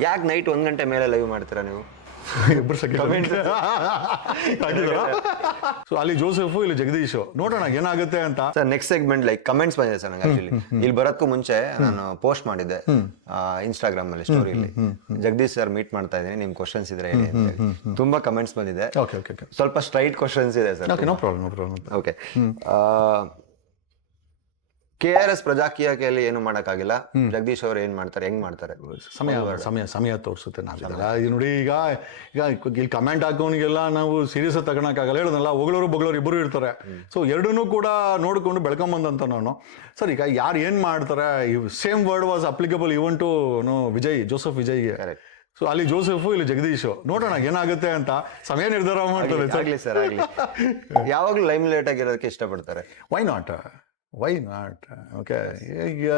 ಯಾಕೆ ನೈಟ್ 1 ಗಂಟೆ ಮೇಲೆ ಲೈವ್ ಮಾಡ್ತೀರಾ ನೀವು? ಇಬ್ಬರು ಸೊ ಅಲ್ಲಿ ಜೋಸೆಫ್ ಇಲ್ಲಿ ಜಗದೀಶ್, ನೋಡೋಣ ಏನಾಗುತ್ತೆ ಅಂತ. Sir next segment like comments ಬಂದಿದೆ ಸರ್ ನಂಗೆ. ಆಕ್ಚುಲಿ ಇಲ್ಲಿ ಬರೋದಕ್ಕೂ ಮುಂಚೆ ನಾನು ಪೋಸ್ಟ್ ಮಾಡಿದ್ದೆ ಇನ್ಸ್ಟಾಗ್ರಾಮ್ ಅಲ್ಲಿ ಸ್ಟೋರಿಯಲ್ಲಿ, ಜಗದೀಶ್ ಸರ್ ಮೀಟ್ ಮಾಡ್ತಾ ಇದ್ದೀನಿ, ನಿಮ್ ಕ್ವಶನ್ಸ್ ಇದ್ರೆ ಹೇಳಿ ಅಂತ ಹೇಳಿ. ತುಂಬಾ ಕಮೆಂಟ್ಸ್ ಬಂದಿದೆ. ಸ್ವಲ್ಪ ಸ್ಟ್ರೈಟ್ ಕ್ವಶನ್ಸ್ ಇದೆ sir. No problem. Okay, KRS ಪ್ರಜಾಕೀಯತೆಯಲ್ಲಿ ಏನು ಮಾಡಕ್ಕಾಗಿಲ್ಲ, ಜಗದೀಶ್ ಅವರು ಏನ್ ಮಾಡ್ತಾರೆ, ಹೆಂಗ್ ಮಾಡ್ತಾರೆ? ಸಮಯ ತೋರಿಸುತ್ತೆ. ನಾವಿಲ್ಲ ಈಗ ನೋಡಿ, ಈಗ ಇಲ್ಲಿ ಕಮೆಂಟ್ ಹಾಕೋನಿಗೆಲ್ಲ ನಾವು ಸೀರಿಯಸ್ ತಗೊಳಕ್ಕಾಗಲ್ಲ. ಹೇಳೋದಲ್ಲ, ಬೊಗಳೋರು ಇಬ್ಬರು ಇರ್ತಾರೆ. ಸೊ ಎರಡನ್ನೂ ಕೂಡ ನೋಡ್ಕೊಂಡು ಬೆಳ್ಕೊಂಬಂದಂತ ನಾನು. ಸರ್ ಈಗ ಯಾರು ಏನ್ ಮಾಡ್ತಾರೆ, same word was applicable even to Joseph ವಿಜಯ್ಗೆ. ಸೊ ಅಲ್ಲಿ ಜೋಸೆಫ್ ಇಲ್ಲಿ ಜಗದೀಶ್, ನೋಡೋಣ ಏನಾಗುತ್ತೆ ಅಂತ ಸಮಯ ನಿರ್ಧಾರ ಮಾಡ್ತಾರೆ. ಆಗ್ಲಿ ಸರ್, ಆಗ್ಲಿ. ಯಾವಾಗ್ಲೂ ಲೈಮ್ ಲೈಟ್ ಆಗಿರೋದಕ್ಕೆ ಇಷ್ಟಪಡ್ತಾರೆ. Why not? ಓಕೆ, ಈಗ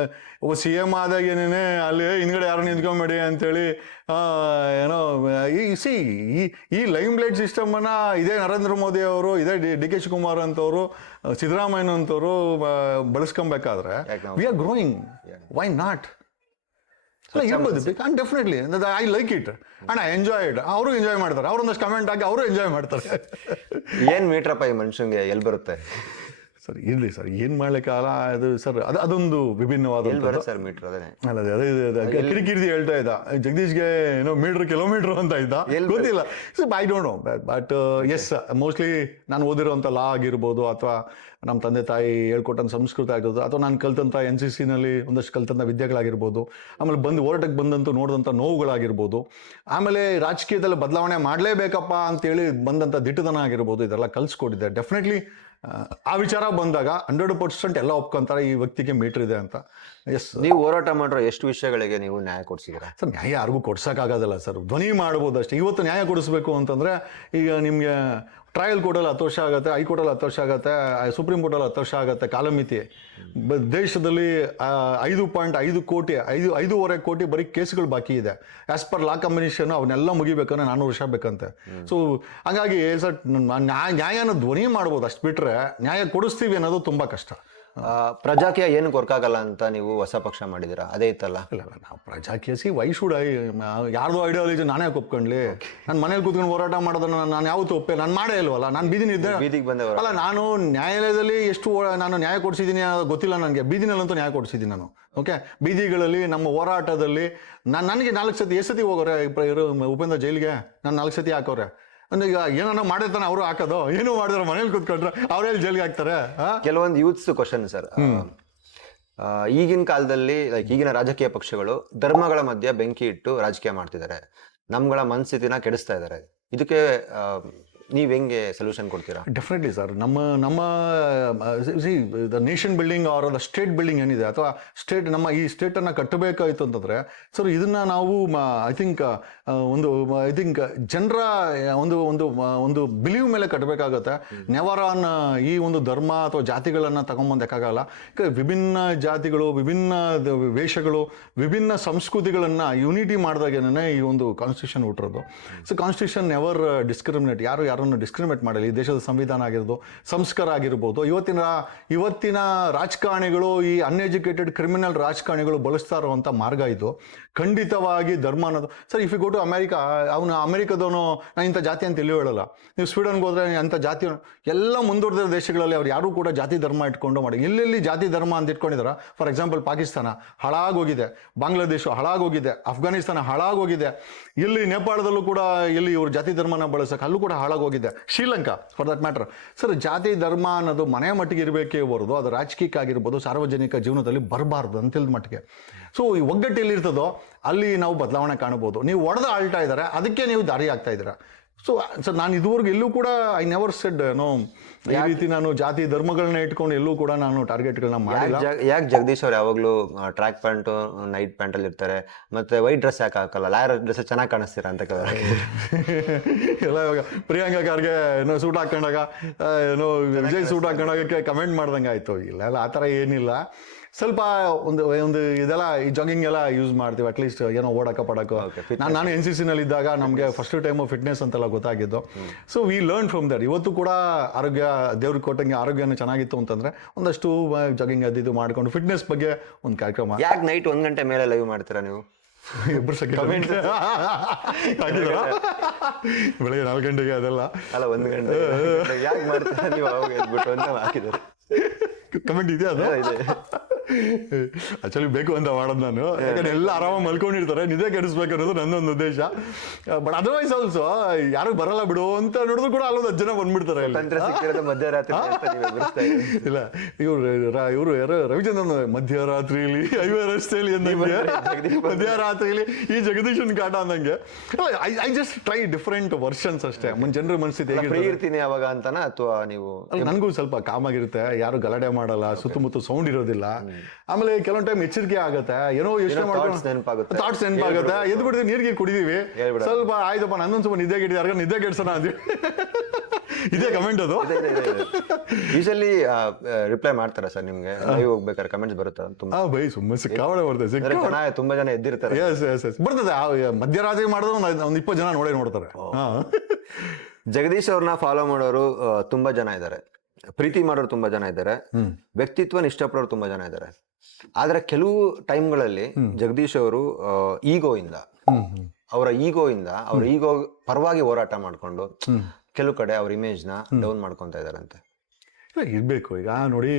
ಒಬ್ಬ CM ಆದಾಗ ಏನೇನೆ ಅಲ್ಲಿ ಹಿಂದ್ಗಡೆ ಯಾರು ನಿಂತ್ಕೊಂಬೇಡಿ ಅಂತೇಳಿ ಏನೋ ಈ ಲೈಮ್ ಲೈಟ್ ಸಿಸ್ಟಮನ್ನ ಇದೇ ನರೇಂದ್ರ ಮೋದಿ ಅವರು, ಇದೇ DK ಶಿವಕುಮಾರ್ ಅಂತವರು, ಸಿದ್ದರಾಮಯ್ಯ ಅಂತವರು ಬಳಸ್ಕೊಬೇಕಾದ್ರೆ we are growing. Why not? ಇರ್ಬೋದು, definitely I like it and I enjoy it. ಅವರು ಎಂಜಾಯ್ ಮಾಡ್ತಾರೆ, ಅವರೊಂದಷ್ಟು ಕಮೆಂಟ್ ಹಾಕಿ ಅವರು ಎಂಜಾಯ್ ಮಾಡ್ತಾರೆ. ಏನ್ ಮೀಟ್ರಪ್ಪ ಈ ಮನುಷ್ಯಂಗೆ ಎಲ್ಲಿ ಬರುತ್ತೆ ಸರ್? ಇರಲಿ ಸರ್, ಏನು ಮಾಡ್ಲಿಕ್ಕಲ್ಲ ಅದು ಸರ್. ಅದೊಂದು ವಿಭಿನ್ನವಾದ ಕಿರಿಕಿರಿ ಹೇಳ್ತಾ ಇದ್ದ ಜಗದೀಶ್ಗೆ, ಏನೋ ಕಿಲೋಮೀಟರ್ ಅಂತ ಇದ್ದ, ಗೊತ್ತಿಲ್ಲ. I don't know, but yes, mostly ನಾನು ಓದಿರೋಂಥ ಲಾ ಆಗಿರ್ಬೋದು, ಅಥವಾ ನಮ್ಮ ತಂದೆ ತಾಯಿ ಹೇಳ್ಕೊಟ್ಟಂಥ ಸಂಸ್ಕೃತ ಆಗಿರ್ಬೋದು, ಅಥವಾ ನಾನು ಕಲ್ತಂಥ NCC ನಲ್ಲಿ ಒಂದಷ್ಟು ಕಲ್ತಂಥ ವಿದ್ಯೆಗಳಾಗಿರ್ಬೋದು, ಆಮೇಲೆ ಹೋರಾಟಕ್ಕೆ ಬಂದಂತೂ ನೋಡಿದಂಥ ನೋವುಗಳಾಗಿರ್ಬೋದು, ಆಮೇಲೆ ರಾಜಕೀಯದಲ್ಲಿ ಬದಲಾವಣೆ ಮಾಡಲೇಬೇಕಪ್ಪ ಅಂತೇಳಿ ಬಂದಂಥ ದಿಟ್ಟತನ ಆಗಿರ್ಬೋದು, ಇದೆಲ್ಲ ಕಲಿಸ್ಕೊಟ್ಟಿದ್ದೆ. ಡೆಫಿನೆಟ್ಲಿ ಆ ವಿಚಾರ ಬಂದಾಗ 100% ಎಲ್ಲ ಒಪ್ಕೊಂತಾರೆ ಈ ವ್ಯಕ್ತಿಗೆ ಮೀಟರ್ ಇದೆ ಅಂತ. ಎಸ್. ನೀವು ಹೋರಾಟ ಮಾಡಿರೋ ಎಷ್ಟು ವಿಷಯಗಳಿಗೆ ನೀವು ನ್ಯಾಯ ಕೊಡ್ಸಿದ್ದೀರಾ? ಸರ್, ನ್ಯಾಯ ಯಾರಿಗೂ ಕೊಡ್ಸೋಕ್ಕಾಗೋದಿಲ್ಲ ಸರ್, ಧ್ವನಿ ಮಾಡ್ಬೋದು ಅಷ್ಟೇ. ಇವತ್ತು ನ್ಯಾಯ ಕೊಡಿಸ್ಬೇಕು ಅಂತಂದರೆ, ಈಗ ನಿಮಗೆ ಟ್ರಯಲ್ ಕೋರ್ಟಲ್ಲಿ 10 ವರ್ಷ ಆಗುತ್ತೆ, ಹೈಕೋರ್ಟಲ್ಲಿ 10 ವರ್ಷ ಆಗುತ್ತೆ, ಸುಪ್ರೀಂ ಕೋರ್ಟಲ್ಲಿ 10 ವರ್ಷ ಆಗುತ್ತೆ ಕಾಲಮಿತಿ. ದೇಶದಲ್ಲಿ 5.5 ಕೋಟಿ 5.5 ಕೋಟಿ ಬರೀ ಕೇಸ್ಗಳು ಬಾಕಿ ಇದೆ. ಆಸ್ ಪರ್ ಲಾ ಕಾಂಬಿನೇಷನ್ ಅವನ್ನೆಲ್ಲ ಮುಗಿಬೇಕಂದ್ರೆ 400 ವರ್ಷ ಬೇಕಂತೆ. ಸೊ ಹಾಗಾಗಿ ಸರ್, ನ್ಯಾಯನ ಧ್ವನಿ ಮಾಡ್ಬೋದು, ಅಷ್ಟು ಬಿಟ್ಟರೆ ನ್ಯಾಯ ಕೊಡಿಸ್ತೀವಿ ಅನ್ನೋದು ತುಂಬ ಕಷ್ಟ. ಪ್ರಜಾಕೀಯ ಏನು ಕೊರ್ಕಾಗಲ್ಲ ಅಂತ ನೀವು ಹೊಸ ಪಕ್ಷ ಮಾಡಿದ್ದೀರಾ, ಅದೇ ಇತ್ತಲ್ಲ? ಇಲ್ಲ, ನಾವು ಪ್ರಜಾಕೀಯ ವೈ ಶುಡ್ ಯಾರ್ದು ಐಡಿಯಾಲಜಿ ನಾನೇ ಒಪ್ಕೊಂಡ್ಲಿ? ನಾನು ಮನೇಲಿ ಕೂತ್ಕೊಂಡು ಹೋರಾಟ ಮಾಡೋದನ್ನ ನಾನು ಯಾವತ್ತೂ ಒಪ್ಪೆ, ನಾನು ಮಾಡೇ ಇಲ್ವಲ್ಲ. ನಾನು ಬೀದಿಗೆ ಬಂದೆ ಅಲ್ಲ. ನಾನು ನ್ಯಾಯಾಲಯದಲ್ಲಿ ಎಷ್ಟು ನಾನು ನ್ಯಾಯ ಕೊಡಿಸಿದ್ದೀನಿ ಗೊತ್ತಿಲ್ಲ ನನಗೆ, ಬೀದಿನಲ್ಲಂತೂ ನ್ಯಾಯ ಕೊಡಿಸಿದ್ದೀನಿ ನಾನು. ಓಕೆ, ಬೀದಿಗಳಲ್ಲಿ ನಮ್ಮ ಹೋರಾಟದಲ್ಲಿ ನನಗೆ 4 ಸತಿ ಎಷ್ಟು ಸತಿ ಹೋಗೋರೆ ಉಪೇಂದ್ರ ಜೈಲಿಗೆ, ನಾನು 4 ಸತಿ ಹಾಕೋರೆ. ಈಗ ಏನೋ ಮಾಡಿರ್ತಾನೆ ಅವರು ಹಾಕೋದು, ಏನು ಮಾಡಿದ್ರೆ ಮನೇಲಿ ಕೂತ್ಕೊಂಡ್ರೆ ಅವ್ರೆಲ್ಲಿ ಜೈಲಿಗೆ ಹಾಕ್ತಾರೆ. ಕೆಲವೊಂದು ಯೂತ್ಸ್ ಕ್ವಶನ್ ಸರ್, ಈಗಿನ ಕಾಲದಲ್ಲಿ ಲೈಕ್ ಈಗಿನ ರಾಜಕೀಯ ಪಕ್ಷಗಳು ಧರ್ಮಗಳ ಮಧ್ಯೆ ಬೆಂಕಿ ಇಟ್ಟು ರಾಜಕೀಯ ಮಾಡ್ತಿದ್ದಾರೆ, ನಮ್ಗಳ ಮನಸ್ಥಿತಿನ ಕೆಡಿಸ್ತಾ ಇದ್ದಾರೆ. ಇದಕ್ಕೆ ನೀವು ಹೆಂಗೆ ಸೊಲ್ಯೂಷನ್ ಕೊಡ್ತೀರಾ? ಡೆಫಿನೆಟ್ಲಿ ಸರ್, ನಮ್ಮ the nation building are the state building ಏನಿದೆ, ಅಥವಾ ನಮ್ಮ ಈ ಸ್ಟೇಟನ್ನು ಕಟ್ಟಬೇಕಾಯಿತು ಅಂತಂದರೆ ಸರ್, ಇದನ್ನು ನಾವು ಐ ಥಿಂಕ್ ಜನರ ಒಂದು ಬಿಲೀವ್ ಮೇಲೆ ಕಟ್ಟಬೇಕಾಗತ್ತೆ. ನೆವರ್ ಆನ್ ಈ ಒಂದು ಧರ್ಮ ಅಥವಾ ಜಾತಿಗಳನ್ನು ತಗೊಂಬಂದಕ್ಕಾಗಲ್ಲ. ವಿಭಿನ್ನ ಜಾತಿಗಳು, ವಿಭಿನ್ನ ವೇಷಗಳು, ವಿಭಿನ್ನ ಸಂಸ್ಕೃತಿಗಳನ್ನು ಯೂನಿಟಿ ಮಾಡಿದಾಗೇನೆ ಈ ಒಂದು ಕಾನ್ಸ್ಟಿಟ್ಯೂಷನ್ ಹುಟ್ಟಿರೋದು. ಸೊ ಕಾನ್ಸ್ಟಿಟ್ಯೂಷನ್ ನೆವರ್ ಡಿಸ್ಕ್ರಿಮಿನೇಟ್, ಯಾರನ್ನು ಡಿಸ್ಕ್ರಿಮಿನೇಟ್ ಮಾಡಲಿ. ಈ ದೇಶದ ಸಂವಿಧಾನ ಆಗಿರ್ಬೋದು, ಸಂಸ್ಕಾರ ಆಗಿರ್ಬೋದು. ಇವತ್ತಿನ ರಾಜಕಾರಣಿಗಳು, ಈ ಅನ್ಎಜುಕೇಟೆಡ್ ಕ್ರಿಮಿನಲ್ ರಾಜಕಾರಣಿಗಳು ಬಳಸ್ತಾ ಇರುವಂಥ ಮಾರ್ಗ ಇದು. ಖಂಡಿತವಾಗಿ ಧರ್ಮ ಅನ್ನೋದು sir, if you go to America, ಅಮೆರಿಕದವನು ನಾನು ಇಂಥ ಜಾತಿ ಅಂತ ಎಲ್ಲೂ ಹೇಳಲ್ಲ. ನೀವು ಸ್ವೀಡನ್ಗೆ ಹೋದ್ರೆ ಅಂಥ ಜಾತಿ, ಎಲ್ಲ ಮುಂದುವರೆದ ದೇಶಗಳಲ್ಲಿ ಅವ್ರು ಯಾರೂ ಕೂಡ ಜಾತಿ ಧರ್ಮ ಇಟ್ಕೊಂಡು ಮಾಡಿ. ಎಲ್ಲೆಲ್ಲಿ ಜಾತಿ ಧರ್ಮ ಅಂತ ಇಟ್ಕೊಂಡಿದಾರ, ಫಾರ್ ಎಕ್ಸಾಂಪಲ್ ಪಾಕಿಸ್ತಾನ ಹಾಳಾಗೋಗಿದೆ, ಬಾಂಗ್ಲಾದೇಶ ಹಾಳಾಗೋಗಿದೆ, ಅಫ್ಘಾನಿಸ್ತಾನ ಹಾಳಾಗೋಗಿದೆ, ಇಲ್ಲಿ ನೇಪಾಳದಲ್ಲೂ ಕೂಡ ಇಲ್ಲಿ ಇವರು ಜಾತಿ ಧರ್ಮನ ಬಳಸಕ್ಕೆ ಅಲ್ಲೂ ಕೂಡ ಹಾಳಾಗೋಗಿದೆ, Sri Lanka for that matter. Sir, ಜಾತಿ ಧರ್ಮ ಅನ್ನೋದು ಮನೆ ಮಟ್ಟಿಗೆ ಇರಬೇಕೇ ಹೊರದು ಅದು ರಾಜಕೀಯಕ್ಕಾಗಿರ್ಬೋದು, ಸಾರ್ವಜನಿಕ ಜೀವನದಲ್ಲಿ ಬರಬಾರ್ದು ಅಂತಿಲ್ದ ಮಟ್ಟಿಗೆ. ಸೊ ಈ ಒಗ್ಗಟ್ಟು ಎಲ್ಲಿರ್ತದೋ ಅಲ್ಲಿ ನಾವು ಬದಲಾವಣೆ ಕಾಣಬಹುದು. ನೀವು ಒಡೆದ ಆಳ್ತಾ ಇದ್ದಾರೆ, ಅದಕ್ಕೆ ನೀವು ದಾರಿ ಆಗ್ತಾ ಇದ್ದೀರಾ. ಸೊ ಸರ್, ನಾನು ಇದುವರೆಗೂ ಎಲ್ಲೂ ಕೂಡ ಐ ನೆವರ್ ಸೆಡ್ ಈ ರೀತಿ ನಾನು ಜಾತಿ ಧರ್ಮಗಳನ್ನ ಇಟ್ಕೊಂಡು ಎಲ್ಲೂ ಕೂಡ ನಾನು ಟಾರ್ಗೆಟ್ಗಳನ್ನ ಮಾಡಿಲ್ಲ. ಯಾಕೆ ಜಗದೀಶ್ ಅವ್ರು ಯಾವಾಗಲೂ ಟ್ರ್ಯಾಕ್ ಪ್ಯಾಂಟ್ ನೈಟ್ ಪ್ಯಾಂಟ್ ಅಲ್ಲಿ ಇರ್ತಾರೆ, ಮತ್ತೆ ವೈಟ್ ಡ್ರೆಸ್ ಯಾಕೆ ಹಾಕಲ್ಲ? ಲಾಯರ್ ಡ್ರೆಸ್ ಚೆನ್ನಾಗಿ ಕಾಣಿಸ್ತೀರಾ ಅಂತ ಕೇಳಿದ್ರೆ ಎಲ್ಲ ಇವಾಗ ಪ್ರಿಯಾಂಕಾ ಖರ್ಗೆ ಏನೋ ಸೂಟ್ ಹಾಕೊಂಡಾಗ, ಏನೋ ವಿಜಯ್ ಸೂಟ್ ಹಾಕೊಂಡಾಗ ಕಮೆಂಟ್ ಮಾಡ್ದಂಗೆ ಆಯ್ತು. ಇಲ್ಲ ಆ ಥರ ಏನಿಲ್ಲ. ಸ್ವಲ್ಪ ಒಂದು ಇದೆಲ್ಲ ಈ ಜಾಗಿಂಗ್ ಎಲ್ಲ ಯೂಸ್ ಮಾಡ್ತೀವಿ, ಅಟ್ಲೀಸ್ಟ್ ಏನೋ ಓಡಾಕ. ನಾನು NCC ನಲ್ಲಿ ಇದ್ದಾಗ ನಮಗೆ ಫಸ್ಟ್ ಟೈಮು ಫಿಟ್ನೆಸ್ ಅಂತೆಲ್ಲ ಗೊತ್ತಾಗಿದ್ದು. So we learn from that. ಇವತ್ತು ಕೂಡ ಆರೋಗ್ಯ, ದೇವ್ರಿಗೆ ಕೊಟ್ಟಂಗೆ ಆರೋಗ್ಯನೂ ಚೆನ್ನಾಗಿತ್ತು ಅಂತಂದ್ರೆ ಒಂದಷ್ಟು ಜಾಗಿಂಗ್ ಅದು ಇದು ಮಾಡ್ಕೊಂಡು ಫಿಟ್ನೆಸ್ ಬಗ್ಗೆ ಒಂದು ಕಾರ್ಯಕ್ರಮ. ಯಾಕೆ ನೈಟ್ 1 ಗಂಟೆ ಮೇಲೆ ಲೈವ್ ಮಾಡ್ತೀರಾ ನೀವು? ಇಬ್ಬರು ಸಖಿ ಬೆಳಗ್ಗೆ 4 ಗಂಟೆಗೆ ಅದೆಲ್ಲ ಅಲ್ಲ 1 ಗಂಟೆ ಯಾಕೆ ಮಾಡ್ತೀರಾ ನೀವು ಅವಾಗ ಎದ್ಬಿಟ್ಟು ಅಂತ ಹಾಕಿದ್ದಾರೆ. ಕಮೆಂಟ್ ಇದೆಯಾ ಅದು? ಆಕ್ಚುಲಿ ಬೇಕು ಅಂತ ಮಾಡೋದು ನಾನು, ಯಾಕಂದ್ರೆ ಎಲ್ಲ ಆರಾಮಾಗಿ ಮಲ್ಕೊಂಡಿರ್ತಾರೆ, ನಿದ್ದೆ ಕೆಡಿಸ್ಬೇಕು ಅನ್ನೋದು ನನ್ನೊಂದು ಉದ್ದೇಶ. ಬಟ್ ಅದರ್ವೈಸ್ ಆಲ್ಸೋ ಯಾರು ಬರಲ್ಲ ಬಿಡು ಅಂತ ನೋಡಿದ್ರು ಕೂಡ ಅಲ್ಲೊಂದು 10 ಜನ ಬಂದ್ಬಿಡ್ತಾರೆ. ಮಧ್ಯರಾತ್ರಿ ಇಲ್ಲ ಇವರು ಯಾರು ರವಿಚಂದ್ರನ್ ಮಧ್ಯರಾತ್ರಿಲಿ ಹೈವೇ ರಸ್ತೆಯಲ್ಲಿ ಅಂದಂಗೆ ಮಧ್ಯರಾತ್ರಿಲಿ ಈ ಜಗದೀಶನ್ ಕಾಟ ಅಂದಂಗೆ. I just try different versions ಅಷ್ಟೇ. ಜನರ ಮನಸ್ಥಿತಿ ಫ್ರೀ ಇರ್ತೀನಿ ಅವಾಗ ಅಂತನಾ ಅಥವಾ ನೀವು? ನನಗೂ ಸ್ವಲ್ಪ ಕಾಮ್ ಆಗಿರುತ್ತೆ, ಯಾರು ಗಲಾಟೆ ಮಾಡಲ್ಲ, ಸುತ್ತಮುತ್ತ ಸೌಂಡ್ ಇರೋದಿಲ್ಲ. ಆಮೇಲೆ ಕೆಲವೊಂದು ಟೈಮ್ ಎಚ್ಚರಿಕೆ ಆಗುತ್ತೆ, ಏನೋ ಯೋಚನೆ ಮಾಡ್ಕೊಂಡು ಥಾಟ್ಸ್ ನೆನಪಾಗುತ್ತೆ, ಎದ್ದು ಬಿಡ್ತೀವಿ, ನೀರಿಗೆ ಕುಡಿದೀವಿ, ಸ್ವಲ್ಪ ಆಯ್ತಪ್ಪ ನನ್ನೊಂದು ಸ್ವಲ್ಪ ನಿದ್ದೆ ಕೆಟ್ಟಿದೆ, ಯಾರು ನಿದ್ದೆ ಕೆಡ್ಸೋಣ ಅಂದ್ವಿ. ಇದೇ ಕಮೆಂಟ್ ಅದು. ಯೂಶಲಿ ರಿಪ್ಲೈ ಮಾಡ್ತಾರ ಸರ್ ನಿಮ್ಗೆ ಲೈವ್ ಹೋಗ್ಬೇಕಾದ್ರೆ ಕಮೆಂಟ್ಸ್ ಬರುತ್ತಾ? ತುಂಬಾ ಬೈ ಸುಮ್ಮನೆ ಸಿಕ್ಕಾವಡೆ ಬರ್ತದೆ, ತುಂಬಾ ಜನ ಎದ್ದಿರ್ತಾರೆ. ಬರ್ತದೆ ಮಧ್ಯರಾತ್ರಿ ಮಾಡಿದ್ರೆ ಒಂದು 20 ಜನ ನೋಡ್ತಾರೆ. ಜಗದೀಶ್ ಅವ್ರನ್ನ ಫಾಲೋ ಮಾಡೋರು ತುಂಬಾ ಜನ ಇದ್ದಾರೆ, ಪ್ರೀತಿ ಮಾಡೋರು ತುಂಬಾ ಜನ ಇದ್ದಾರೆ, ವ್ಯಕ್ತಿತ್ವನ ಇಷ್ಟಪಡೋರು ತುಂಬಾ ಜನ ಇದ್ದಾರೆ. ಆದ್ರೆ ಕೆಲವು ಟೈಮ್ಗಳಲ್ಲಿ ಜಗದೀಶ್ ಅವರು ಅವರ ಈಗೋ ಪರವಾಗಿ ಹೋರಾಟ ಮಾಡ್ಕೊಂಡು ಕೆಲವು ಕಡೆ ಅವ್ರ ಇಮೇಜ್ ನ ಡೌನ್ ಮಾಡ್ಕೊಂತ ಇದಾರಂತೆ. ಇರ್ಬೇಕು. ಈಗ ನೋಡಿ,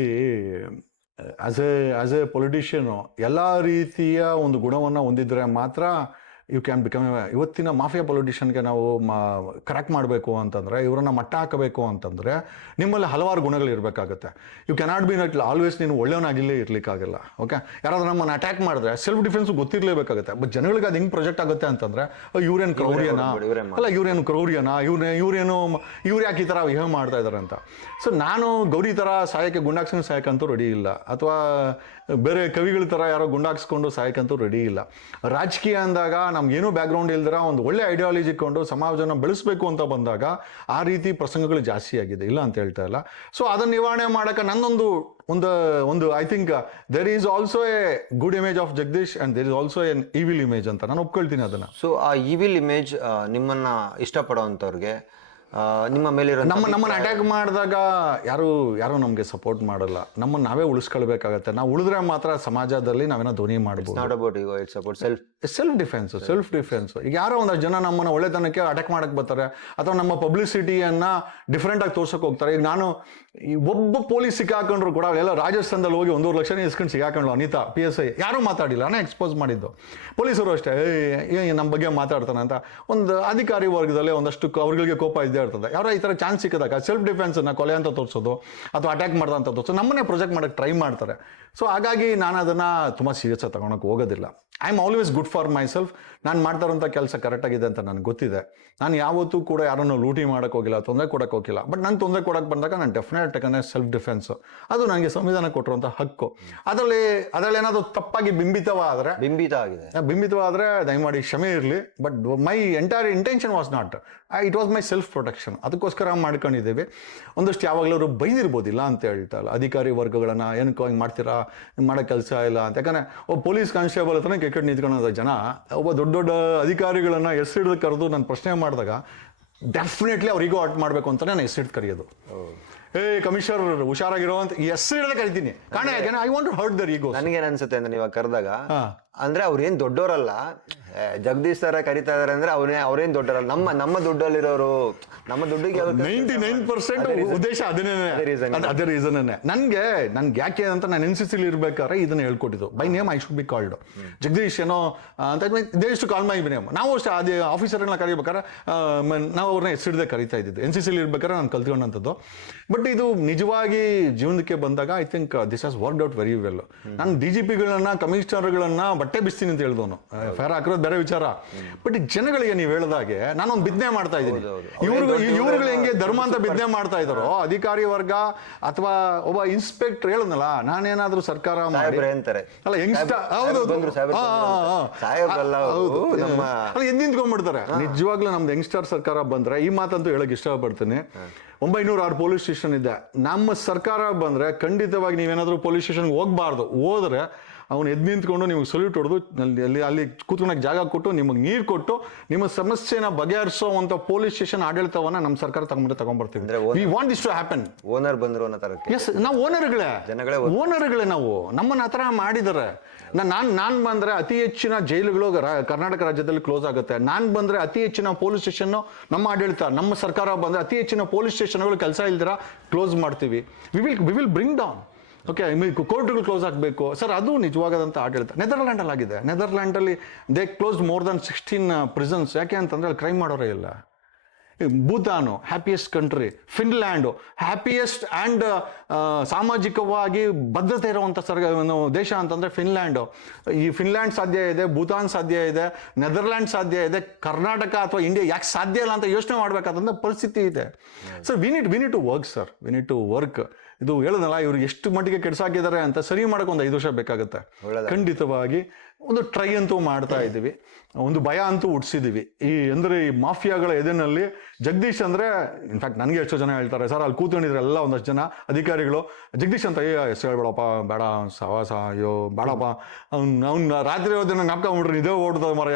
ಆಸ್ ಎ ಪೊಲಿಟಿಷಿಯನ್ ಎಲ್ಲ ರೀತಿಯ ಒಂದು ಗುಣವನ್ನ ಹೊಂದಿದ್ರೆ ಮಾತ್ರ ಯು ಕ್ಯಾನ್ ಬಿಕಮ್. ಇವತ್ತಿನ ಮಾಫಿಯಾ ಪೊಲಿಟಿಷಿಯನ್ಗೆ ನಾವು ಕರೆಕ್ಟ್ ಮಾಡಬೇಕು ಅಂತಂದರೆ, ಇವರನ್ನ ಮಟ್ಟ ಹಾಕಬೇಕು ಅಂತಂದರೆ ನಿಮ್ಮಲ್ಲಿ ಹಲವಾರು ಗುಣಗಳು ಇರಬೇಕಾಗುತ್ತೆ. You cannot be not always ನೀನು ಒಳ್ಳೆಯವನಾಗಿಲ್ಲೇ ಇರಲಿಕ್ಕಾಗಲ್ಲ. ಓಕೆ, ಯಾರಾದ್ರೂ ನಮ್ಮನ್ನು ಅಟ್ಯಾಕ್ ಮಾಡಿದ್ರೆ ಸೆಲ್ಫ್ ಡಿಫೆನ್ಸ್ ಗೊತ್ತಿರಲೇಬೇಕಾಗುತ್ತೆ. ಬಟ್ ಜನಗಳಿಗೆ ಅದು ಹೆಂಗೆ ಪ್ರೊಜೆಕ್ಟ್ ಆಗುತ್ತೆ ಅಂತಂದರೆ, ಇವ್ರೇನು ಕ್ರೌರ್ಯನಾ, ಅಲ್ಲ ಇವ್ರು ಯಾಕೆ ಈ ಥರ ಬಿಹೇವ್ ಮಾಡ್ತಾ ಇದ್ದಾರೆ ಅಂತ. ಸೊ ನಾನು ಗೌರಿ ಥರ ಸಾಯಕ್ಕೆ ಗುಂಡಾಕ್ಸ್ಕೊಂಡು ಸಾಯಕ್ಕಂತೂ ರೆಡಿ ಇಲ್ಲ, ಅಥವಾ ಬೇರೆ ಕವಿಗಳ ಥರ ಯಾರೋ ಗುಂಡಾಕ್ಸ್ಕೊಂಡು ಸಾಯಕ್ಕಂತೂ ರೆಡಿ ಇಲ್ಲ. ರಾಜಕೀಯ ಅಂದಾಗ ನಮ್ಗೇನೂ ಬ್ಯಾಕ್ಗ್ರೌಂಡ್ ಇಲ್ದಿರ ಒಂದು ಒಳ್ಳೆ ಐಡಿಯಾಲಜಿ ಇಟ್ಕೊಂಡು ಸಮಾಜನ ಬೆಳೆಸಬೇಕು ಅಂತ ಬಂದಾಗ ಆ ರೀತಿ ಪ್ರಸಂಗಗಳು ಜಾಸ್ತಿ ಆಗಿದೆ, ಇಲ್ಲ ಅಂತ ಹೇಳ್ತಾ ಇಲ್ಲ. ಸೊ ಅದನ್ನ ನಿವಾರಣೆ ಮಾಡಕ್ಕೆ ನನ್ನೊಂದು I think there is also a good image of Jagadish and there is also an evil image ಅಂತ ನಾನು ಒಪ್ಕೊಳ್ತೀನಿ ಅದನ್ನ. ಸೊ ಆ ಈವಿಲ್ ಇಮೇಜ್ ನಿಮ್ಮನ್ನ ಇಷ್ಟಪಡೋವಂಥವ್ರಿಗೆ ನಿಮ್ಮ ಮೇಲೆ ನಮ್ಮನ್ನ ಅಟ್ಯಾಕ್ ಮಾಡಿದಾಗ ಯಾರು ನಮಗೆ ಸಪೋರ್ಟ್ ಮಾಡಲ್ಲ. ನಮ್ಮನ್ನು ನಾವೇ ಉಳಿಸ್ಕೊಳ್ಬೇಕಾಗತ್ತೆ. ನಾವು ಉಳಿದ್ರೆ ಮಾತ್ರ ಸಮಾಜದಲ್ಲಿ ನಾವೇನೋ ಧ್ವನಿ ಮಾಡ್ಬೋದು. Self defence. ಈಗ ಯಾರೋ ಒಂದಷ್ಟು ಜನ ನಮ್ಮನ್ನ ಒಳ್ಳೆತನಕ್ಕೆ ಅಟ್ಯಾಕ್ ಮಾಡಕ್ ಬರ್ತಾರೆ, ಅಥವಾ ನಮ್ಮ ಪಬ್ಲಿಸಿಟಿಯನ್ನ ಡಿಫ್ರೆಂಟ್ ಆಗಿ ತೋರ್ಸಕ್ ಹೋಗ್ತಾರೆ. ಈಗ ನಾನು ಒಬ್ಬ ಪೊಲೀಸ್ ಸಿಕ್ಕಾಕೊಂಡ್ರು ಕೂಡ ಎಲ್ಲ ರಾಜಸ್ಥಾನದಲ್ಲಿ ಹೋಗಿ 1.5 ಲಕ್ಷ ಇಸ್ಕೊಂಡು ಸಿಕ್ಕಾಕೊಂಡ್ಲು ಅನಿತಾ PSI, ಯಾರೂ ಮಾತಾಡಿಲ್ಲ, ನಾನೇ ಎಕ್ಸ್ಪೋಸ್ ಮಾಡಿದ್ದು. ಪೊಲೀಸರು ಅಷ್ಟೇ ನಮ್ಮ ಬಗ್ಗೆ ಮಾತಾಡ್ತಾನೆ ಅಂತ ಒಂದು ಅಧಿಕಾರಿ ವರ್ಗದಲ್ಲಿ ಒಂದಷ್ಟು ಅವ್ರಿಗೆ ಕೋಪ ಇದ್ದೇ ಇರ್ತದೆ. ಯಾರೋ ಈ ಥರ ಚಾನ್ಸ್ ಸಿಕ್ಕಿದಾಗ ಸೆಲ್ಫ್ ಡಿಫೆನ್ಸ್ನ ಕೊಲೆ ಅಂತ ತೋರಿಸೋದು ಅಥವಾ ಅಟ್ಯಾಕ್ ಮಾಡ್ದ ಅಂತ ತೋರಿಸೋದು ನಮ್ಮನ್ನೇ ಪ್ರೊಜೆಕ್ಟ್ ಮಾಡೋಕ್ಕೆ ಟ್ರೈ ಮಾಡ್ತಾರೆ. ಸೊ ಹಾಗಾಗಿ ನಾನು ಅದನ್ನು ತುಂಬ ಸೀರಿಯಸ್ ಆಗಿ ತಗೊಳಕ್ಕೆ ಹೋಗೋದಿಲ್ಲ. I am always good for my self. ನಾನು ಮಾಡ್ತಾ ಇರೋಂಥ ಕೆಲಸ ಕರೆಕ್ಟಾಗಿದೆ ಅಂತ ನನಗೆ ಗೊತ್ತಿದೆ. ನಾನು ಯಾವತ್ತೂ ಕೂಡ ಯಾರನ್ನು ಲೂಟಿ ಮಾಡೋಕ್ಕೆ ಹೋಗಿಲ್ಲ, ತೊಂದರೆ ಕೊಡೋಕ್ಕೆ ಹೋಗಿಲ್ಲ. ಬಟ್ ನಾನು ತೊಂದರೆ ಕೊಡೋಕ್ಕೆ ಬಂದಾಗ ನಾನು ಡೆಫಿನೆಟ್ ಯಾಕಂದರೆ ಸೆಲ್ಫ್ ಡಿಫೆನ್ಸ್ ಅದು ನನಗೆ ಸಂವಿಧಾನ ಕೊಟ್ಟಿರುವಂಥ ಹಕ್ಕು. ಅದರಲ್ಲಿ ಏನಾದರೂ ತಪ್ಪಾಗಿ ಬಿಂಬಿತವಾದರೆ ದಯಮಾಡಿ ಕ್ಷಮೆ ಇರಲಿ. But my entire intention was not, it was my self protection. ಅದಕ್ಕೋಸ್ಕರ ಮಾಡ್ಕೊಂಡಿದ್ದೇವೆ. ಒಂದಷ್ಟು ಯಾವಾಗಲೂ ಅವರು ಬೈದಿರ್ಬೋದಿಲ್ಲ ಅಂತ ಹೇಳ್ತಾ ಇಲ್ಲ, ಅಧಿಕಾರಿ ವರ್ಗಗಳನ್ನು ಏನಕ್ಕೆ ಹಿಂಗೆ ಮಾಡ್ತೀರಾ, ಹಿಂಗೆ ಮಾಡೋ ಕೆಲಸ ಇಲ್ಲ ಅಂತ. ಯಾಕಂದರೆ ಒಬ್ಬ ಪೊಲೀಸ್ ಕಾನ್ಸ್ಟೇಬಲ್ ಹತ್ರ ಕೆಟ್ಟ ನಿಂತ್ಕೊಳ್ಳೋ ಜನ ಒಬ್ಬ ದೊಡ್ಡ ಅಧಿಕಾರಿಗಳನ್ನ ಹೆಸರಿಡ್ದು ಕರೆದು ನಾನು ಪ್ರಶ್ನೆ ಮಾಡಿದಾಗ ಡೆಫಿನೆಟ್ಲಿ ಅವ್ರಿಗೂ ಆಟ್ ಮಾಡಬೇಕು ಅಂತ ನಾನು ಹೆಸರಿಡ್ದು ಕರೆಯೋದು. ಕಮಿಷನರ್ ಹುಷಾರಾಗಿರೋ ಅಂತ ಹೆಸರಿಡದೆ ಕರಿತೀನಿ. ಕಾರಣ ಯಾಕೆಂದ್ರೆ I want to hurt their ego. ನನಗೇನು ಅನ್ಸುತ್ತೆ ಅಂದ್ರೆ ನೀವು ಕರೆದಾಗ ಅಂದ್ರೆ ಅವ್ರೇನ್ ದೊಡ್ಡವರಲ್ಲ, ಜಗದೀಶ್ ಸರ ಕರಿತಾ ಇದಾರೆ ಅಂದ್ರೆ ಅವ್ರೇನ್ ದೊಡ್ಡವರಲ್ಲ, ನಮ್ಮ ದುಡ್ಡಲ್ಲಿರೋರು, ನಮ್ಮ ದುಡ್ಡಿಗೆ 99% ಉದ್ದೇಶ ಅದೇ ರೀಸನ್. ನನ್ಗೆ ಯಾಕೆ ಅಂತ ನಾನು NCC ಇರ್ಬೇಕಾದ್ರೆ ಇದನ್ನ ಹೇಳ್ಕೊಟ್ಟಿದ್ದು. By name I should be called Jagadish ಏನೋ ಅಂತ. They is to call my name. ನಾವು ಅಷ್ಟೇ ಅದೇ ಆಫೀಸರ್ಗಳನ್ನ ಕರಿಬೇಕಾದ್ರೆ ನಾವು ಅವ್ರನ್ನ ಹೆಸರಿಡದೆ ಕರಿತಾ ಇದ್ದಿದ್ದು. NCC ಇರ್ಬೇಕಾದ್ರೆ ನಾನು ಕಲ್ತ್ಕೊಂಡಂಥದ್ದು. ಬಟ್ ಇದು ನಿಜವಾಗಿ ಜೀವನಕ್ಕೆ ಬಂದಾಗ I think this has worked out very well. ನಾನು DGPಗಳನ್ನ ಕಮಿಷನರ್ಗಳನ್ನ ಬಟ್ಟೆ ಬಿಸ್ತೀನಿ ಅಂತ ಹೇಳಿದವನು, ಫೇರ್ ಹಾಕಿರೋದು ಬೇರೆ ವಿಚಾರ. ಬಟ್ ಜನಗಳಿಗೆ ನೀವು ಹೇಳಿದಾಗೆ ನಾನೊಂದು ಬಿದ್ನೆ ಮಾಡ್ತಾ ಇದ್ದೀನಿ. ಇವ್ರುಗಳು ಹೆಂಗೆ ಧರ್ಮ ಅಂತ ಬಿದ್ನೆ ಮಾಡ್ತಾ ಇದ್ದಾರೋ, ಅಧಿಕಾರಿ ವರ್ಗ ಅಥವಾ ಒಬ್ಬ ಇನ್ಸ್ಪೆಕ್ಟರ್ ಹೇಳದ್ನಲ್ಲ, ನಾನೇನಾದ್ರೂ ಸರ್ಕಾರ ಮಾಡಿ ಅಲ್ಲ ಎದ್ದು ನಿಂತ್ಕೊಂಡ್ಬಿಡ್ತಾರೆ. ನಿಜವಾಗ್ಲೂ ನಮ್ದು ಯಂಗ್ಸ್ಟರ್ ಸರ್ಕಾರ ಬಂದ್ರೆ, ಈ ಮಾತಂತೂ ಹೇಳಕ್ ಇಷ್ಟಪಡ್ತೀನಿ, 906 ಪೊಲೀಸ್ ಸ್ಟೇಷನ್ ಇದೆ. ನಮ್ಮ ಸರ್ಕಾರ ಬಂದ್ರೆ ಖಂಡಿತವಾಗಿ ನೀವೇನಾದ್ರೂ ಪೊಲೀಸ್ ಸ್ಟೇಷನ್ಗೆ ಹೋಗ್ಬಾರ್ದು. ಹೋದ್ರೆ ಅವ್ನು ಎದ್ದು ನಿಂತ್ಕೊಂಡು ನಿಮಗೆ ಸಲ್ಯೂಟ್ ಹೊಡೆದು ಅಲ್ಲಿ ಕೂತ್ಕೊಳಕ್ಕೆ ಜಾಗ ಕೊಟ್ಟು ನಿಮಗೆ ನೀರು ಕೊಟ್ಟು ನಿಮ್ಮ ಸಮಸ್ಯೆನ ಬಗೆಹರಿಸುವಂತ ಪೊಲೀಸ್ ಸ್ಟೇಷನ್ ಆಡಳಿತವನ್ನ ನಮ್ಮ ಸರ್ಕಾರ ತಗೊಂಡ್ಬರ್ತೀವಿ. We want this to happen. Owner ಬಂದ್ರು ಅನ್ನೋ ತರ. ಎಸ್, ನಾವು ಓನರ್ಗಳೇ ನಾವು. ನಮ್ಮನ್ನ ಹತ್ರ ಮಾಡಿದ್ದಾರೆ. ನಾನ್ ಬಂದ್ರೆ ಅತಿ ಹೆಚ್ಚಿನ ಜೈಲುಗಳು ಕರ್ನಾಟಕ ರಾಜ್ಯದಲ್ಲಿ ಕ್ಲೋಸ್ ಆಗುತ್ತೆ. ನಾನ್ ಬಂದ್ರೆ ಅತಿ ಹೆಚ್ಚಿನ ಪೊಲೀಸ್ ಸ್ಟೇಷನ್ ನಮ್ಮ ಆಡಳಿತ, ನಮ್ಮ ಸರ್ಕಾರ ಬಂದ್ರೆ ಅತಿ ಹೆಚ್ಚಿನ ಪೊಲೀಸ್ ಸ್ಟೇಷನ್ಗಳು ಕೆಲಸ ಇಲ್ದಿರ ಕ್ಲೋಸ್ ಮಾಡ್ತೀವಿ. We will bring down. Okay, ಕೋರ್ಟ್ಗಳು ಕ್ಲೋಸ್ ಆಗಬೇಕು ಸರ್. ಅದು ನಿಜವಾಗದಂಥ ಆಡಳಿತ. ನೆದರ್ಲ್ಯಾಂಡಲ್ಲಿ ಆಗಿದೆ. ನೆದರ್ಲ್ಯಾಂಡಲ್ಲಿ they close more than 16 prisons. ಯಾಕೆ ಅಂತಂದ್ರೆ ಅಲ್ಲಿ ಕ್ರೈಮ್ ಮಾಡೋರೇ ಇಲ್ಲ. Bhutan happiest country. Finland happiest and ಸಾಮಾಜಿಕವಾಗಿ ಬದ್ಧತೆ ಇರುವಂಥ ದೇಶ ಅಂತಂದರೆ ಫಿನ್ಲ್ಯಾಂಡು. ಈ ಫಿನ್ಲ್ಯಾಂಡ್ ಸಾಧ್ಯ ಇದೆ, ಭೂತಾನ್ ಸಾಧ್ಯ ಇದೆ, ನೆದರ್ಲ್ಯಾಂಡ್ ಸಾಧ್ಯ ಇದೆ. ಕರ್ನಾಟಕ ಅಥವಾ ಇಂಡಿಯಾ ಯಾಕೆ ಸಾಧ್ಯ ಇಲ್ಲ ಅಂತ ಯೋಚನೆ ಮಾಡಬೇಕಾದಂಥ ಪರಿಸ್ಥಿತಿ ಇದೆ. Sir we need to work sir. We need to work. ಇದು ಹೇಳೋದಲ್ಲ, ಇವ್ರು ಎಷ್ಟು ಮಟ್ಟಿಗೆ ಕೆಡ್ಸಾಕಿದ್ದಾರೆ ಅಂತ ಸರಿ ಮಾಡೋಕೆ ಒಂದು 5 ವರ್ಷ ಬೇಕಾಗುತ್ತೆ. ಖಂಡಿತವಾಗಿ ಒಂದು ಟ್ರೈ ಅಂತೂ ಮಾಡ್ತಾ ಇದ್ದೀವಿ. ಒಂದು ಭಯ ಅಂತೂ ಹುಟ್ಟಿಸಿದ್ದೀವಿ. ಈ ಮಾಫಿಯಾಗಳ ಎದೆನಲ್ಲಿ ಜಗದೀಶ್ ಅಂದರೆ, ಇನ್ಫ್ಯಾಕ್ಟ್ ನನಗೆ ಎಷ್ಟೋ ಜನ ಹೇಳ್ತಾರೆ ಸರ್, ಅಲ್ಲಿ ಕೂತ್ಕೊಂಡಿದ್ರೆ ಎಲ್ಲ ಒಂದಷ್ಟು ಜನ ಅಧಿಕಾರಿಗಳು, ಜಗದೀಶ್ ಅಂತ ಹೆಸರು ಹೇಳ್ಬೇಡಪ್ಪ, ಬೇಡ ಸವಾಸ, ಅಯ್ಯೋ ಬೇಡಪ್ಪ, ಅವ್ನು ರಾತ್ರಿ ಹೋದನ್ನ ಜ್ಞಾಪಕ ಮಾಡ್ರಿ, ಇದೇ ಓಡ್ತದ ಮರ,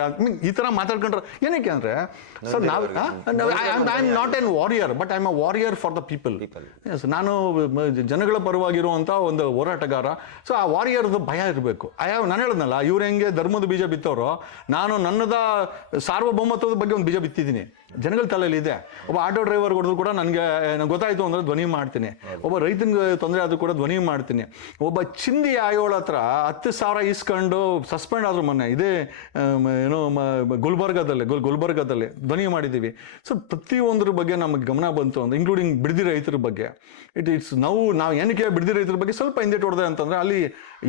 ಈ ಥರ ಮಾತಾಡ್ಕೊಂಡ್ರೆ ಏನಕ್ಕೆ ಅಂದರೆ sir I am not an warrior, but I am a warrior for the people. Yes, ನಾನು ಜನಗಳ ಪರವಾಗಿರುವಂಥ ಒಂದು ಹೋರಾಟಗಾರ. ಸೊ ಆ ವಾರಿಯರ್ದು ಭಯ ಇರಬೇಕು. ನಾನು ಹೇಳಿದ್ನಲ್ಲ, ಇವ್ರು ಹೆಂಗೆ ಧರ್ಮದ ಬೀಜ ಬಿತ್ತವರು, ನಾನು ನನ್ನದ ಸಾರ್ವಭೌಮತ್ವದ ಬಗ್ಗೆ ಒಂದು ಬೀಜ ಬಿತ್ತಿದ್ದೀನಿ. ಜನಗಳ ತಲೆಯಲ್ಲಿ ಇದೆ. ಒಬ್ಬ ಆಟೋ ಡ್ರೈವರ್ ಹೊಡೆದ್ರು ಕೂಡ ನನಗೆ ಗೊತ್ತಾಯ್ತು ಅಂದ್ರೆ ಧ್ವನಿ ಮಾಡ್ತೀನಿ. ಒಬ್ಬ ರೈತನಿಗೆ ತೊಂದರೆ ಆದ್ರೂ ಕೂಡ ಧ್ವನಿ ಮಾಡ್ತೀನಿ. ಒಬ್ಬ ಚಿಂದಿ ಆಯೋಳ ಹತ್ರ 10,000 ಇಸ್ಕೊಂಡು ಸಸ್ಪೆಂಡ್ ಆದ್ರು ಮೊನ್ನೆ ಇದೇ ಏನೋ ಗುಲ್ಬರ್ಗದಲ್ಲಿ ಧ್ವನಿ ಮಾಡಿದ್ದೀವಿ. ಸೊ ಪ್ರತಿಯೊಂದ್ರ ಬಗ್ಗೆ ನಮಗೆ ಗಮನ ಬಂತು ಅಂದ್ರೆ, ಇನ್ಕ್ಲೂಡಿಂಗ್ ಬಿಡದಿ ರೈತರ ಬಗ್ಗೆ. ನಾವು ಏನಕ್ಕೆ ಬಿಡದಿ ರೈತರ ಬಗ್ಗೆ ಸ್ವಲ್ಪ ಹಿಂದೆ ಹೊಡೆದೆ ಅಂತಂದ್ರೆ, ಅಲ್ಲಿ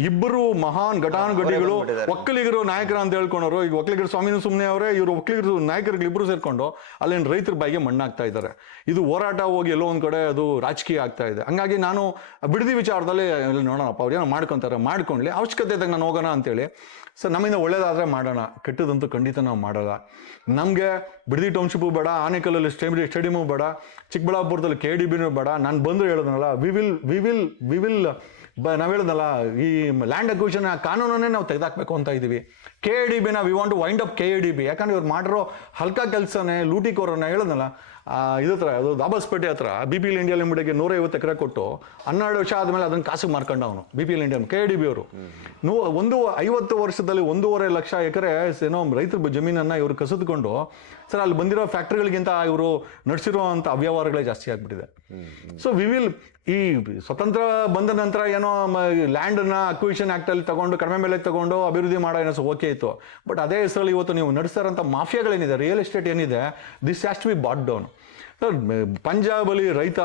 ಇಬ್ಬರು ಮಹಾನ್ ಘಟಾನುಘಟಿಗಳು ಒಕ್ಕಲಿಗರು ನಾಯಕರ ಅಂತ ಹೇಳ್ಕೊಂಡವರು. ಈಗ ಒಕ್ಕಲಿಗರು ಸ್ವಾಮಿನೂ ಸುಮ್ಮನೆ ಅವರೇ, ಇವರು ಒಕ್ಕಲಿಗರು ನಾಯಕರುಗಳು ಇಬ್ಬರು ಸೇರ್ಕೊಂಡು ಅಲ್ಲೇನು ರೈತರ ಬಾಯಿಗೆ ಮಣ್ಣಾಗ್ತಾ ಇದ್ದಾರೆ. ಇದು ಹೋರಾಟ ಹೋಗಿ ಎಲ್ಲೋ ಒಂದ್ ಕಡೆ ಅದು ರಾಜಕೀಯ ಆಗ್ತಾ ಇದೆ. ಹಂಗಾಗಿ ನಾನು ಬಿಡದಿ ವಿಚಾರದಲ್ಲಿ ನೋಡೋಣಪ್ಪ, ಅವ್ರು ಏನೋ ಮಾಡ್ಕೊಂತಾರೆ, ಮಾಡ್ಕೊಂಡ್ಲಿ, ಅವಶ್ಯಕತೆ ಇದ್ದಾಗ ನಾನು ಹೋಗೋಣ ಅಂತೇಳಿ. ಸರ್, ನಮ್ಮಿಂದ ಒಳ್ಳೇದಾದ್ರೆ ಮಾಡೋಣ, ಕೆಟ್ಟದಂತೂ ಖಂಡಿತ ನಾವು ಮಾಡಲ್ಲ. ನಮಗೆ ಬಿಡದಿ ಟೌನ್ಶಿಪ್ಪು ಬೇಡ, ಆನೇಕಲ್ಲಲ್ಲಿ ಸ್ಟೇಡಿಯಮು ಬೇಡ, ಚಿಕ್ಕಬಳ್ಳಾಪುರದಲ್ಲಿ KDBನೂ ಬೇಡ. ನಾನು ಬಂದು ಹೇಳೋದನಲ್ಲ, ವಿ ವಿಲ್ ನಾವು ಹೇಳೋದಲ್ಲ, ಈ ಲ್ಯಾಂಡ್ ಅಕ್ವಿಷನ್ ಕಾನೂನನ್ನೇ ನಾವು ತೆಗೆದಾಕ್ಬೇಕು ಅಂತ ಇದ್ದೀವಿ. KDBನ we want to wind up KDB. ಯಾಕಂದ್ರೆ ಇವ್ರು ಮಾಡಿರೋ ಹಲ್ಕಾ ಕೆಲಸನೇ, ಲೂಟಿಕೋರನ್ನ ಹೇಳೋದಲ್ಲ, ಇದು ಹತ್ರ ಅದು ದಾಬಸ್ಪೇಟೆ ಹತ್ರ BPL ಇಂಡಿಯಾ ಲಿಮಿಟೆಡ್ಗೆ 150 ಎಕರೆ ಕೊಟ್ಟು 12 ವರ್ಷ ಆದಮೇಲೆ ಅದನ್ನು ಕಾಸಿಗೆ ಮಾರ್ಕೊಂಡ ಅವನು. BPL ಇಂಡಿಯಾ KDB ಅವರು 50 ವರ್ಷದಲ್ಲಿ 1.5 ಲಕ್ಷ ಎಕರೆ ಏನೋ ರೈತರ ಜಮೀನನ್ನು ಇವರು ಕಸಿದುಕೊಂಡು, ಸರ್ ಅಲ್ಲಿ ಬಂದಿರೋ ಫ್ಯಾಕ್ಟ್ರಿಗಳಿಗಿಂತ ಇವರು ನಡೆಸಿರುವಂಥ ಅವ್ಯವಹಾರಗಳೇ ಜಾಸ್ತಿ ಆಗ್ಬಿಟ್ಟಿದೆ. ಸೊ ಈ ಸ್ವತಂತ್ರ ಬಂದ ನಂತರ ಏನೋ ಲ್ಯಾಂಡನ್ನ ಅಕ್ವಿಷನ್ ಆ್ಯಕ್ಟಲ್ಲಿ ತಗೊಂಡು ಕಡಿಮೆ ಬೆಲೆ ತಗೊಂಡು ಅಭಿವೃದ್ಧಿ ಮಾಡೋ ಏನೋ ಓಕೆ ಇತ್ತು. ಬಟ್ ಅದೇ ಹೆಸರಲ್ಲಿ ಇವತ್ತು ನೀವು ನಡೆಸ್ತಾರಂಥ ಮಾಫಿಯಾಗಳೇನಿದೆ, ರಿಯಲ್ ಎಸ್ಟೇಟ್ ಏನಿದೆ, this has to be bought down. Sir, ಪಂಜಾಬಲ್ಲಿ ರೈತ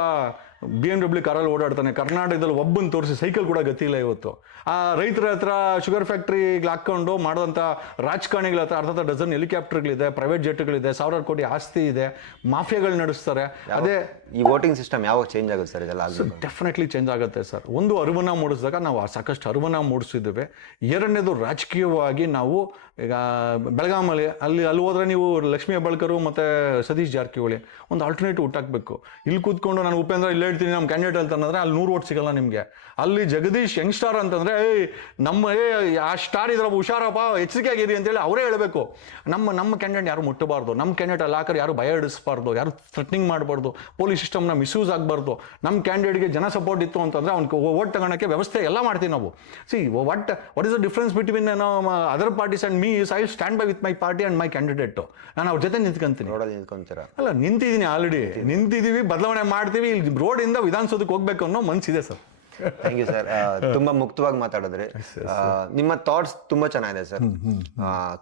BMW ಕಾರಲ್ಲಿ ಓಡಾಡ್ತಾನೆ, ಕರ್ನಾಟಕದಲ್ಲಿ ಒಬ್ಬನ ತೋರಿಸಿ ಸೈಕಲ್ ಕೂಡ ಗತಿ ಇಲ್ಲ ಇವತ್ತು. ಆ ರೈತರ ಹತ್ರ ಶುಗರ್ ಫ್ಯಾಕ್ಟ್ರಿಗೆ ಹಾಕೊಂಡು ಮಾಡೋದಂಥ ರಾಜಕಾರಣಿಗಳ ಹತ್ರ ಅರ್ಧ ಡಜನ್ ಹೆಲಿಕಾಪ್ಟರ್ಗಳಿದೆ, ಪ್ರೈವೇಟ್ ಜೆಟ್ಗಳಿದೆ, 1000 ಕೋಟಿ ಆಸ್ತಿ ಇದೆ, ಮಾಫಿಯಾಗಳು ನಡೆಸ್ತಾರೆ. ಅದೇ ಈ ವೋಟಿಂಗ್ ಸಿಸ್ಟಮ್ ಯಾವಾಗ ಚೇಂಜ್ ಆಗುತ್ತೆ ಸರ್? ಇದೆಲ್ಲ ಡೆಫಿನೆಟ್ಲಿ ಚೇಂಜ್ ಆಗುತ್ತೆ ಸರ್. ಒಂದು ಅರಿವನ್ನ ಮೂಡಿಸಿದಾಗ ನಾವು ಸಾಕಷ್ಟು ಅರಿವನ್ನ ಮೂಡಿಸಿದ್ದೇವೆ. ಎರಡನೇದು, ರಾಜಕೀಯವಾಗಿ ನಾವು ಈಗ ಬೆಳಗಾಮಲ್ಲಿ ಅಲ್ಲಿ ಹೋದ್ರೆ ನೀವು ಲಕ್ಷ್ಮೀ ಹೆಬ್ಬಾಳ್ಕರು ಮತ್ತು ಸತೀಶ್ ಜಾರಕಿಹೊಳಿ ಒಂದು ಆಲ್ಟರ್ನೇಟಿವ್ ಹುಟ್ಟಾಕಬೇಕು. ಇಲ್ಲಿ ಕೂತ್ಕೊಂಡು ನಾನು ಉಪೇಂದ್ರ ಇಲ್ಲಿ ಹೇಳ್ತೀನಿ ನಮ್ಮ ಕ್ಯಾಂಡಿಡೇಟ್ ಅಂತಂದ್ರೆ ಅಲ್ಲಿ 100 ಓಟ್ ಸಿಗಲ್ಲ ನಿಮಗೆ. ಅಲ್ಲಿ ಜಗದೀಶ್ ಯಂಗ್ ಸ್ಟಾರ್ ಅಂತಂದರೆ ಆ ಸ್ಟಾರ್ ಇದ್ರಪ್ಪ ಹುಷಾರಪ್ಪ, ಎಚ್ಚರಿಕೆ ಆಗಿರಿ ಅಂತೇಳಿ ಅವರೇ ಹೇಳಬೇಕು. ನಮ್ಮ ಕ್ಯಾಂಡಿಡೇಟ್ ಯಾರು ಮುಟ್ಟಬಾರ್ದು, ನಮ್ಮ ಕ್ಯಾಂಡಿಡೇಟ್ ಅಲ್ಲಿ ಹಾಕರ್ ಯಾರು ಭಯ ಹಿಡಿಸ್ಬಾರ್ದು, ಯಾರು ಥ್ರೆಟ್ನಿಂಗ್ ಮಾಡಬಾರ್ದು, ಪೊಲೀಸ್ ಸಿಸ್ಟಮ್ನ ಮಿಸ್ಯೂಸ್ ಆಗಬಾರ್ದು. ನಮ್ಮ ಕ್ಯಾಂಡಿಡೇಟ್ಗೆ ಜನ ಸಪೋರ್ಟ್ ಇತ್ತು ಅಂತಂದರೆ ಅವ್ನಿಗೆ ಓಟ್ ತಗೊಳಕ್ಕೆ ವ್ಯವಸ್ಥೆ ಎಲ್ಲ ಮಾಡ್ತೀವಿ ನಾವು. See what is the difference between other parties and me is I stand by with my party and my candidate. ನಾನು ಅವ್ರ ಜೊತೆ ನಿಂತ್ಕೊಂತೀನಿ. ಅಲ್ಲ, ನಿಂತಿದ್ದೀನಿ, ಆಲ್ರೆಡಿ ನಿಂತಿದ್ದೀವಿ, ಬದಲಾವಣೆ ಮಾಡ್ತೀವಿ. ಇಲ್ಲಿ ರೋಡಿಂದ ವಿಧಾನಸೌಧಕ್ಕೆ ಹೋಗ್ಬೇಕು ಅನ್ನೋ ಮನಸ್ಸಿದೆ ಸರ್. Thank you sir. ತುಂಬಾ ಮುಕ್ತವಾಗಿ ಮಾತಾಡಿದ್ರಿ. ನಿಮ್ಮ ಥಾಟ್ಸ್ ತುಂಬಾ ಚೆನ್ನಾಗಿದೆ ಸರ್.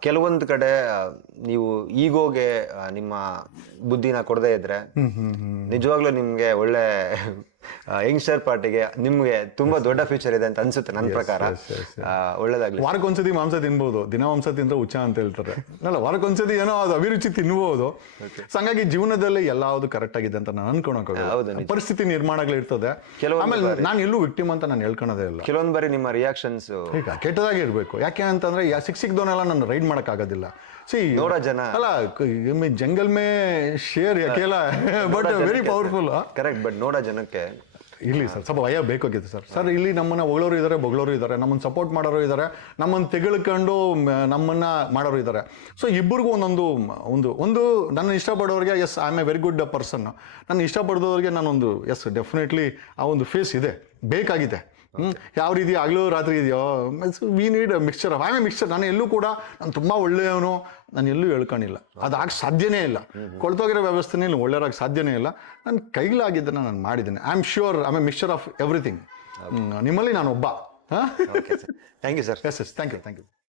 ಕೆಲವೊಂದು ಕಡೆ ನೀವು ಈಗೋಗೆ ನಿಮ್ಮ ಬುದ್ಧಿನ ಕೊಡದೇ ಇದ್ರೆ ನಿಜವಾಗ್ಲೂ ನಿಮ್ಗೆ ಒಳ್ಳೆ ಯಂಗ್ಸ್ಟರ್ ಪಾರ್ಟಿಗೆ ನಿಮ್ಗೆ ತುಂಬಾ ದೊಡ್ಡ ಫ್ಯೂಚರ್ ಇದೆ ಅಂತ ಅನ್ಸುತ್ತೆ ನನ್ನ ಪ್ರಕಾರ. ಒಳ್ಳೇದಾಗ್ಲಿ. ವಾರಕ್ಕೊಂದ್ಸತಿ ಮಾಂಸ ತಿನ್ಬಹುದು, ದಿನ ಮಾಂಸ ತಿಂದ್ರೆ ಹುಚ್ಚ ಅಂತ ಹೇಳ್ತಾರೆ. ಅಲ್ಲ, ವಾರಕ್ಕೊಂದ್ಸತಿ ಏನೋ ಅದು ಅಭಿರುಚಿ ತಿನ್ಬಹುದು. ಹಂಗಾಗಿ ಜೀವನದಲ್ಲಿ ಎಲ್ಲಾವುದು ಕರೆಕ್ಟ್ ಆಗಿದೆ ಅಂತ ನಾನು ಅನ್ಕೊಳಕ್ ಪರಿಸ್ಥಿತಿ ನಿರ್ಮಾಣಗಳಿರ್ತದೆ. ಆಮೇಲೆ ನಾನು ಎಲ್ಲೂ ವಿಕ್ಟಿಮ್ ಅಂತ ನಾನು ಹೇಳ್ಕೊಳೋದೇ ಇಲ್ಲ. ಕೆಲವೊಂದ್ ಬಾರಿ ನಿಮ್ಮ ರಿಯಾಕ್ಷನ್ಸ್ ಈಗ ಕೆಟ್ಟದಾಗಿ ಇರ್ಬೇಕು. ಯಾಕೆ ಅಂತಂದ್ರೆ ಸಿಕ್ದವನ್ನೆಲ್ಲ ನಾನು ರೈಡ್ ಮಾಡಕ್ ಆಗೋದಿಲ್ಲ. ನೋಡೋ ಜನ ಅಲ್ಲ, ಜಂಗಲ್ ಮೇ ಶೇರ್ ಅಕೇಲಾ, but very powerful. Correct. But ನೋಡೋ ಜನಕ್ಕೆ ಇಲ್ಲಿ ಸರ್ ಸ್ವಲ್ಪ ಭಯ ಬೇಕಾಗಿತ್ತು ಸರ್ ಇಲ್ಲಿ ನಮ್ಮನ್ನ ಹೊಗಳೋರು ಇದ್ದಾರೆ ಬೊಗಳೋರು ಇದ್ದಾರೆ, ನಮ್ಮನ್ನು ಸಪೋರ್ಟ್ ಮಾಡೋರು ಇದ್ದಾರೆ, ನಮ್ಮನ್ನು ತೆಗೆದುಕೊಂಡು ನಮ್ಮನ್ನ ಮಾಡೋರು ಇದ್ದಾರೆ. ಸೊ ಇಬ್ಬರಿಗೂ ಒಂದು ನನ್ನ ಇಷ್ಟಪಡೋರಿಗೆ yes I am a very good person, ನನ್ನ ಇಷ್ಟಪಡೋರಿಗೆ ನಾನೊಂದು ಎಸ್ ಡೆಫಿನೆಟ್ಲಿ ಆ ಒಂದು ಫೇಸ್ ಇದೆ, ಬೇಕಾಗಿದೆ. ಯಾವ ರೀತಿ ಆಗಲೂ ರಾತ್ರಿ ಇದೆಯೋ, we need mixture of I am a mixture. ನಾನು ಎಲ್ಲೂ ಕೂಡ ನಾನು ತುಂಬ ಒಳ್ಳೆಯವನು ನಾನು ಎಲ್ಲೂ ಹೇಳ್ಕೊಂಡಿಲ್ಲ, ಅದಾಗ ಸಾಧ್ಯನೇ ಇಲ್ಲ. ಕೊಳ್ತೋಗಿರೋ ವ್ಯವಸ್ಥೆನೇ ಒಳ್ಳೆಯರಾಗಿ ಸಾಧ್ಯನೇ ಇಲ್ಲ. ನನ್ನ ಕೈಲಾಗಿದ್ದನ್ನು ನಾನು ಮಾಡಿದ್ದೇನೆ. I am sure I am a mixture of everything. ನಿಮ್ಮಲ್ಲಿ ನಾನು ಒಬ್ಬ. Okay sir, thank you sir. Yes thank you.